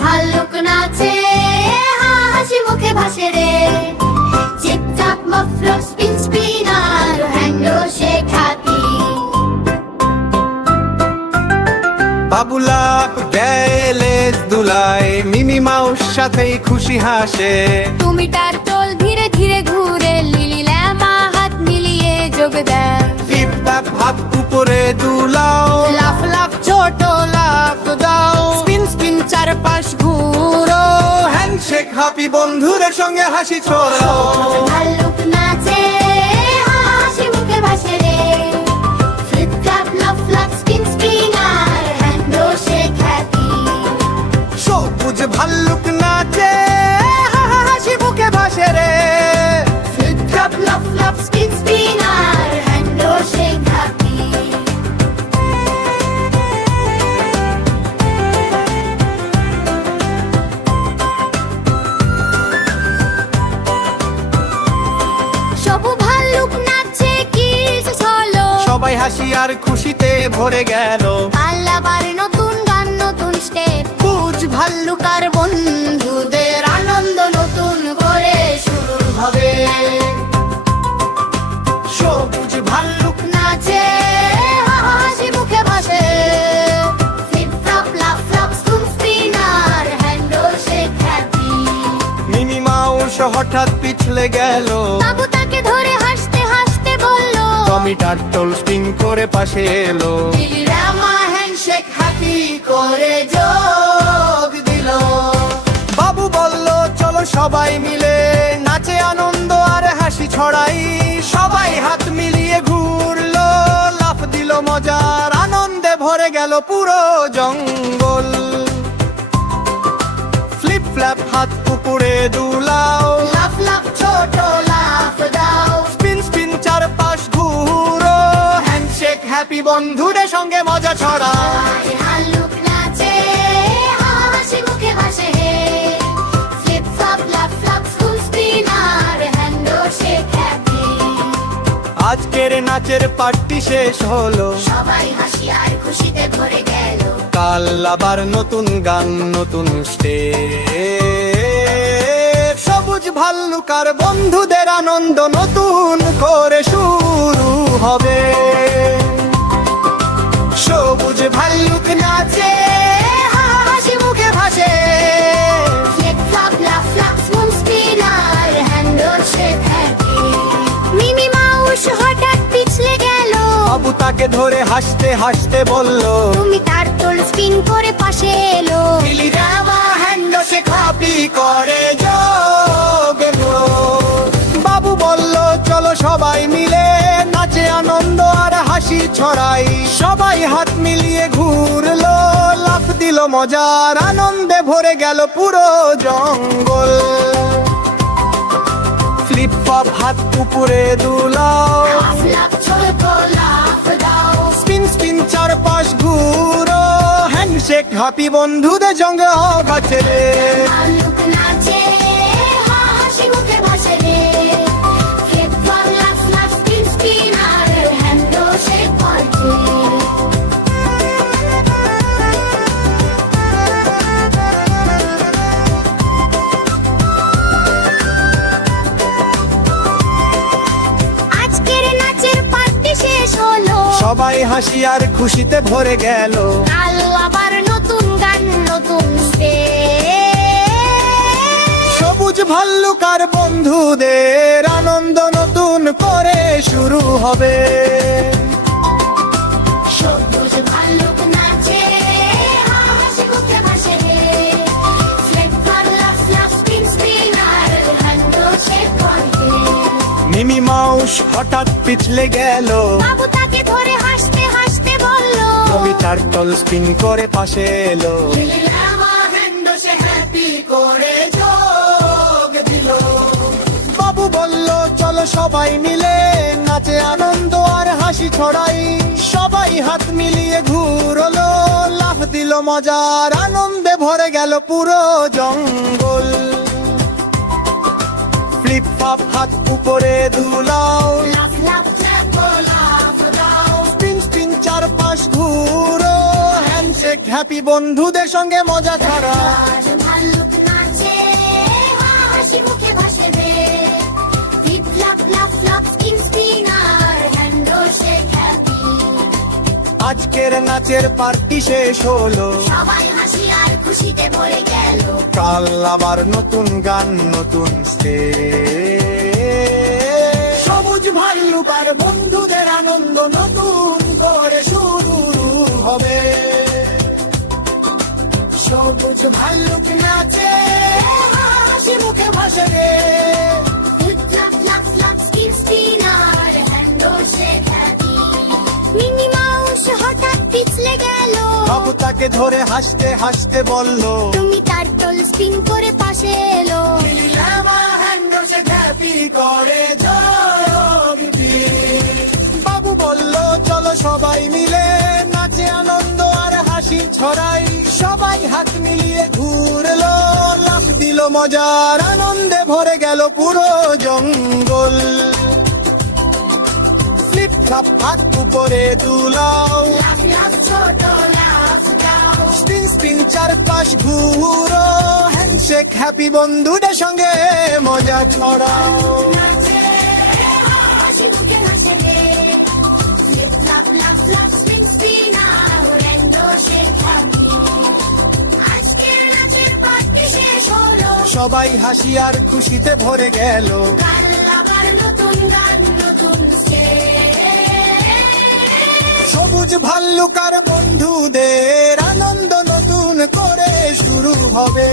ভাল্লুক নাচে, হাসি মুখে ভাসে রে। চিপচাপ মফলক spin spinner, handshake happy. বাবু লাফ গেলে দুলায়, মিমি মাউস সাথেই খুশি হাসে। তুমি টার্টল ধীরে ধীরে ঘুরে, লিলি ল্যামা হাত মিলিয়ে যোগ দেয়। ফ্লিপ ফ্ল্যাপ হাত উপরে দুলাও, লাফ লাফ ছোট লাফ দাও, স্পিন স্পিন চারপাশ ঘুরো, হ্যান্ডশেক হ্যাপি বন্ধুদের সঙ্গে হাসি ছড়াও। ভাল্লুক নাচে, হাসি মুখে ভাসে রে। ফ্লিপ ফ্লপ লাফ লাফ spin spinner, handshake happy. সবুজ ভাল্লুক নাচে, হাসি মুখে ভাসে রে। ফ্লিপ ফ্লপ লাফ লাফ spin spinner, handshake happy. সবু ভাল্লুক নাচে, কিস হলো। সবাই হাসি আর খুশিতে ভরে গেল। আল্লাবার নতুন গান, নতুন স্টেপ। সবুজ ভাল্লুক আর বন্ধুদের আনন্দ নতুন করে শুরু হবে। সবুজ ভাল্লুক নাচে, হাসি মুখে ভাসে। ফ্লিপ ফ্লপ লাফ লাফ spoon spinner, handshake happy. Mini mouse হঠাৎ পিছলে গেল। বাবু তাকে ধরে হাসতে হাসতে বলল, টমি টার্টল স্পিন করে পাশে এলো। লিলি ল্যামা হ্যান্ডশেক হ্যাপি করে যোগ দিল। বাবু বলল চলো সবাই মিলে নাচে আনন্দ আর হাসি ছড়াই। সবাই হাত মিলিয়ে ঘুরলো, লাফ দিল মজার আনন্দে ভরে গেল পুরো জঙ্গল। ফ্লিপ ফ্ল্যাপ হাত উপরে দুলাও, লাফ লাফ ছোট লাফ দাও, স্পিন স্পিন চারপাশ ঘুরো, হ্যান্ডশেক হ্যাপি বন্ধুদের সঙ্গে মজা ছড়া। ভাল্লুক নাচে, হাসি মুখে ভাসে হে। ফ্লিপ ফ্লপ লাফ লাফ spoon spinner, handshake happy. আজকের নাচের পার্টি শেষ হলো। সবাই হাসি আর খুশিতে ভরে গেল। কাল আবার নতুন গান, নতুন স্টেপ। সবুজ ভাল্লুক আর বন্ধুদের আনন্দ নতুন করে শুরু হবে। সবুজ ভাল্লুক নাচে, হাসি মুখে ভাসে। ফ্লিপ ফ্লপ লাফ লাফ spoon spinner, handshake happy. মিমি মাউস হঠাৎ পিছলে গেল। বাবু তাকে ধরে হাসতে হাসতে বলল, তুমি টার্টল স্পিন করে পাশে এলো। লিলি ল্যামা হ্যান্ডশেক হ্যাপি করে যোগ দিল। বাবু বলল চলো সবাই মিলে নাচে আনন্দ আর হাসি ছড়াই। সবাই হাত মিলিয়ে ঘুরলো, লাফ দিল মজার আনন্দে ভরে গেল পুরো জঙ্গল। ফ্লিপ ফ্লপ হাত উপরে দুলাও, লাফ লাফ ছোট লাফ দাও, স্পিন স্পিন চারপাশ ঘুরো, হ্যান্ডশেক হ্যাপি বন্ধুদের সঙ্গে গাছে রে। ভাল্লুক নাচে, হাসি মুখে ভাসে রে। ফ্লিপ ফ্লপ লাফ লাফ স্পিন স্পিনার, হ্যান্ডো শেক করছে। আজকের নাচের পার্টি শেষ হলো। সবাই হাসি আর খুশিতে ভরে গেল। কাল আবার নতুন গান, নতুন স্টেপ। সবুজ ভাল্লুক আর বন্ধুদের আনন্দ নতুন করে শুরু হবে। সবুজ ভাল্লুক নাচে, হাসি মুখে ভাসে রে। ফ্লিপ ফ্লপ লাফ লাফ স্পিন স্পিনার, হ্যান্ডো শেক করছে। মিমি মাউস হঠাৎ পিছলে গেল। বাবু তাকে ধরে হাসতে হাসতে বলল, টমি টার্টল স্পিন করে পাশে এলো। লিলি ল্যামা হ্যান্ডশেক হ্যাপি করে যোগ দিল। বাবু বলল চলো সবাই মিলে নাচে আনন্দ আর হাসি ছড়াই। সবাই হাত মিলিয়ে ঘুরলো, লাফ দিল মজার আনন্দে ভরে গেল পুরো জঙ্গল। ফ্লিপ ফ্লপ হাত উপরে দুলাও, লাফ লাফ ছোট লাফ দাও, স্পিন স্পিন চারপাশ ঘুরো, হ্যান্ডশেক হ্যাপি বন্ধুদের সঙ্গে মজা ছড়া। আজকের নাচের পার্টি শেষ হলো, সবাই হাসি আর খুশিতে ভরে গেল। কাল আবার নতুন গান নতুন স্টেজ। সবুজ ভাল্লুক আর বন্ধুদের আনন্দ নতুন করে শুরু হবে। সবুজ ভাল্লুক নাচে হাসি মুখে ভাসে রে। Flip flop flop spin spinner handshake happy. Mini mouse হঠাৎ পিছলে গেল, বাবু তাকে ধরে হাসতে হাসতে বলল, তুমি টার্টল স্পিন করে পাশে এলো। লামা হ্যান্ডসে হ্যাপি করে যোগ দিন। বাবু বলল চলো সবাই মিলে নাচে আনন্দ আর হাসি ছড়াই। সবাই হাত মিলিয়ে ঘুরলো, লাফ দিল মজার আনন্দে ভরে গেল পুরো জঙ্গল। ফ্লিপ ফ্লপ হাত উপরে দুলাও, লাফ লাফ ছোট লাফ দাও। স্পিন স্পিন চারপাশ ঘুরো, হ্যান্ডশেক হ্যাপি বন্ধুদের সঙ্গে মজা ছড়াও। নাচে হাসি মুখে হাসে রে। ফ্লিপ ফ্লপ লাফ লাফ spin spinner handshake happy. আজকের নাচের পার্টি শেষ হলো, সবাই হাসি আর খুশিতে ভরে গেল। কাল আবার নতুন গান নতুন স্টেজ। সবুজ ভাল্লুক আর বন্ধুদের আনন্দ নতুন করে শুরু হবে।